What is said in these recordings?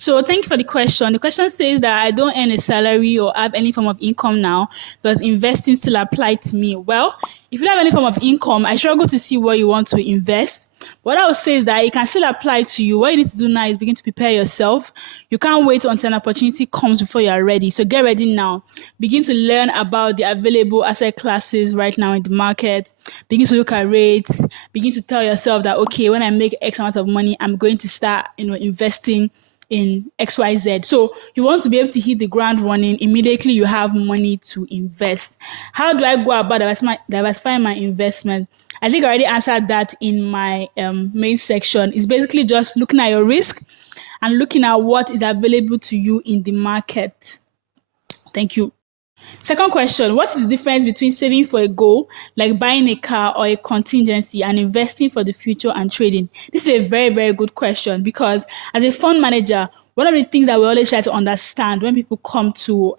So thank you for the question. The question says that I don't earn a salary or have any form of income now. Does investing still apply to me? Well, if you don't have any form of income, I struggle to see where you want to invest. What I would say is that it can still apply to you. What you need to do now is begin to prepare yourself. You can't wait until an opportunity comes before you are ready. So get ready now. Begin to learn about the available asset classes right now in the market. Begin to look at rates. Begin to tell yourself that, okay, when I make X amount of money, I'm going to start, investing in XYZ. So you want to be able to hit the ground running immediately you have money to invest. How do I go about diversifying my investment? I think I already answered that in my main section. It's basically just looking at your risk and looking at what is available to you in the market. Thank you. Second question, what is the difference between saving for a goal, like buying a car or a contingency, and investing for the future and trading? This is a very, very good question because as a fund manager, one of the things that we always try to understand when people come to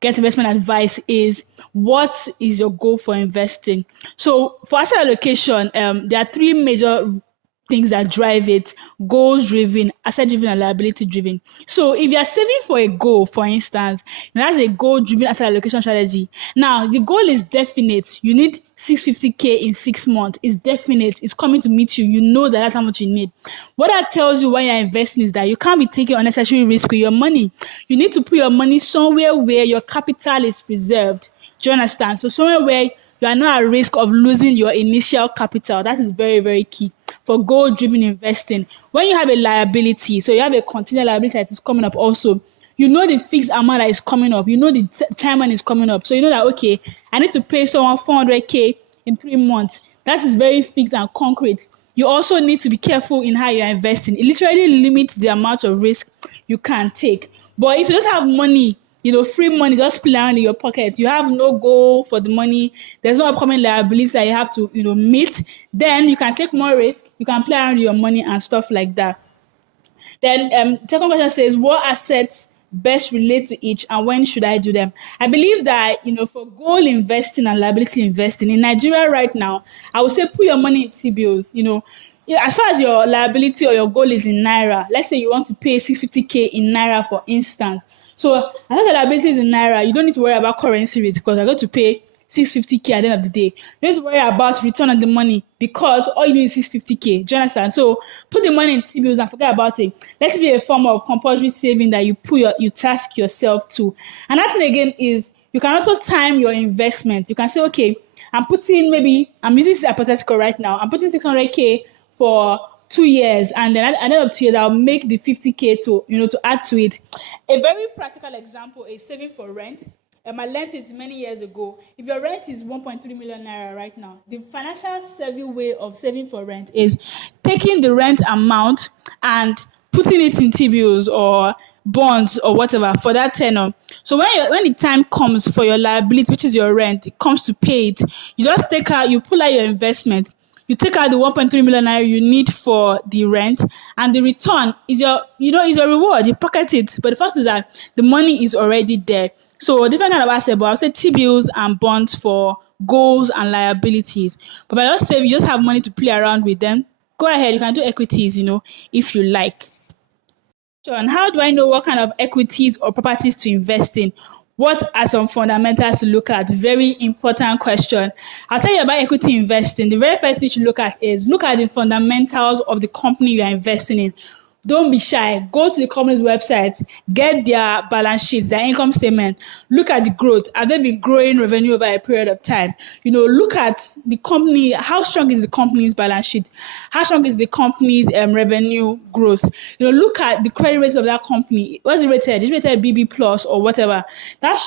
get investment advice is what is your goal for investing? So for asset allocation, there are three major things that drive it: goals driven, asset driven, and liability driven. So if you're saving for a goal, for instance, that's a goal driven asset allocation strategy. Now the goal is definite. You need 650K in 6 months. It's definite. It's coming to meet you. You know that's how much you need. What that tells you when you're investing is that you can't be taking unnecessary risk with your money. You need to put your money somewhere where your capital is preserved. Do you understand? So somewhere where you are not at risk of losing your initial capital. That is very, very key for goal-driven investing. When you have a liability, so you have a contingent liability that is coming up also, you know the fixed amount that is coming up. You know the time when it's coming up. So you know that, okay, I need to pay someone 400K in 3 months. That is very fixed and concrete. You also need to be careful in how you're investing. It literally limits the amount of risk you can take. But if you just have money, free money just play around in your pocket, you have no goal for the money, there's no upcoming liabilities that you have to, meet, then you can take more risk, you can play around with your money and stuff like that. Then second question says, what assets best relate to each and when should I do them? I believe that, for goal investing and liability investing in Nigeria right now, I would say put your money in T-bills. As far as your liability or your goal is in Naira, let's say you want to pay 650K in Naira, for instance. So as far as your liability is in Naira, you don't need to worry about currency rates because you're going to pay 650K at the end of the day. You don't need to worry about return on the money because all you need is 650K. Do you understand? So put the money in T-bills and forget about it. Let it be a form of compulsory saving that you task yourself to. And that thing again is you can also time your investment. You can say, okay, I'm using this hypothetical right now. I'm putting 600K for 2 years, and then at the end of 2 years, I'll make the 50K to add to it. A very practical example is saving for rent. I learned it many years ago. If your rent is 1.3 million naira right now, the financial savvy way of saving for rent is taking the rent amount and putting it in T-bills or bonds or whatever for that tenor. So when the time comes for your liability, which is your rent, it comes to pay it, you pull out your investment. You take out the 1.3 million naira you need for the rent, and the return is your reward. You pocket it. But the fact is that the money is already there. So different kind of asset, but I would say T-bills and bonds for goals and liabilities. But by just saying you just have money to play around with them, go ahead. You can do equities, if you like. And how do I know what kind of equities or properties to invest in? What are some fundamentals to look at? Very important question. I'll tell you about equity investing. The very first thing you look at is look at the fundamentals of the company you are investing in. Don't be shy. Go to the company's website, get their balance sheets, their income statement. Look at the growth. Have they been growing revenue over a period of time? Look at the company. How strong is the company's balance sheet? How strong is the company's revenue growth? Look at the credit rating of that company. What's it rated? Is it rated BB plus or whatever? That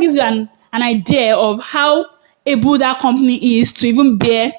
gives you an idea of how able that company is to even bear,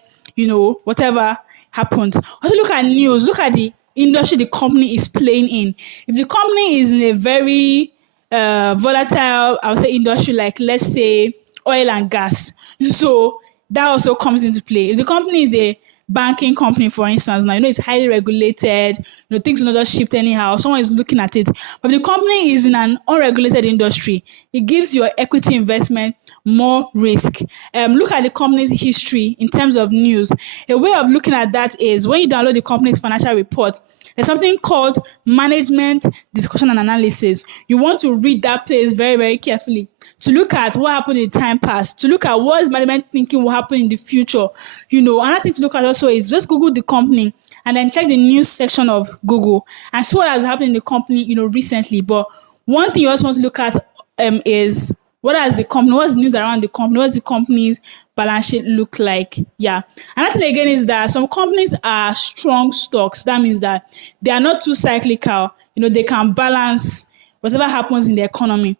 whatever happens. Also look at news. Look at the industry the company is playing in. If the company is in a very volatile, I would say, industry, like let's say oil and gas, so that also comes into play. If the company is a banking company, for instance, now, it's highly regulated, things will not just shift anyhow. Someone is looking at it. But if the company is in an unregulated industry, it gives your equity investment more risk. Look at the company's history in terms of news. A way of looking at that is when you download the company's financial report, there's something called management discussion and analysis. You want to read that place very, very carefully to look at what happened in time past, to look at what is management thinking will happen in the future. Another thing to look at also is just Google the company and then check the news section of Google and see what has happened in the company, recently. But one thing you also want to look at is what's news around the company, what's the company's balance sheet look like? Yeah. Another thing again is that some companies are strong stocks. That means that they are not too cyclical. They can balance whatever happens in the economy.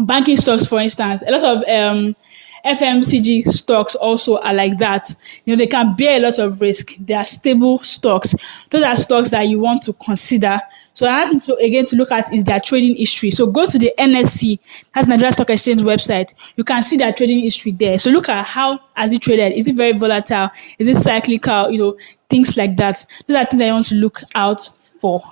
Banking stocks, for instance, a lot of FMCG stocks also are like that. They can bear a lot of risk. They are stable stocks. Those are stocks that you want to consider. So another thing to look at is their trading history. So go to the NSE, that's Nigeria Stock Exchange website. You can see their trading history there. So look at how has it traded. Is it very volatile? Is it cyclical? Things like that. Those are things that you want to look out for.